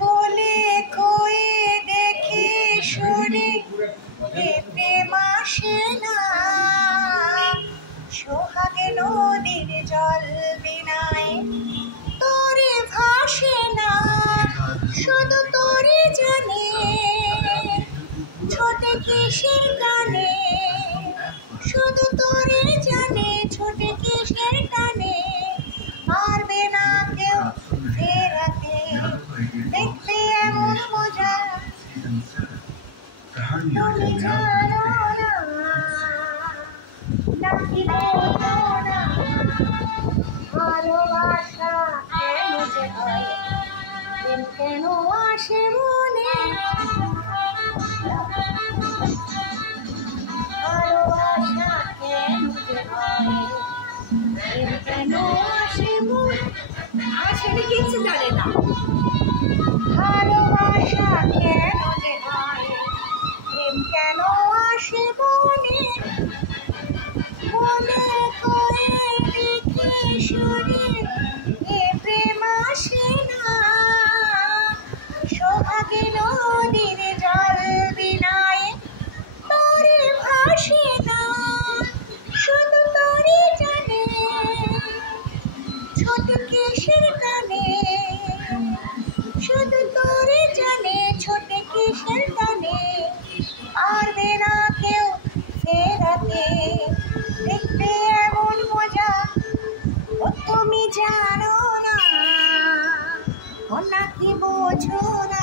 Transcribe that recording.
কোলে কয়ে দেখে শুনে প্রেম আসে না, সোহাগে নদীর জল বিনায় তোরে ভাসে না, শুধু তোরে জানে ছোটে কিসের টানে, শুধু তোরে জানে ছোটে কিসের টানে, পারবে না কেউ ফেরাতে দেখতে এমন মজা তুমি জানো না, নাকি বলো না ভালোবাসা কেন যে হয়, প্রেম কেন আসে মনে, ভালোবাসা কেন যে হয়, প্রেম কেন আসে মনে, আর সেটা কিচ্ছু জানে না, ভালোবাসা কেন যে হয়, প্রেম কেন আসে মনে, মনে করে দেখে শুনে প্রেম আসে না, সোহাগে নদীর জল বিনায় তোরে ভাসে না, শুধু তোরে জানে ছোট কিসের টানে, শুধু তোরে জানে ছোট কিসের টানে, পারবে না কেউ ফেরাতে দেখতে এমন মজা ও তুমি জানো না, ও নাকি বোঝো না।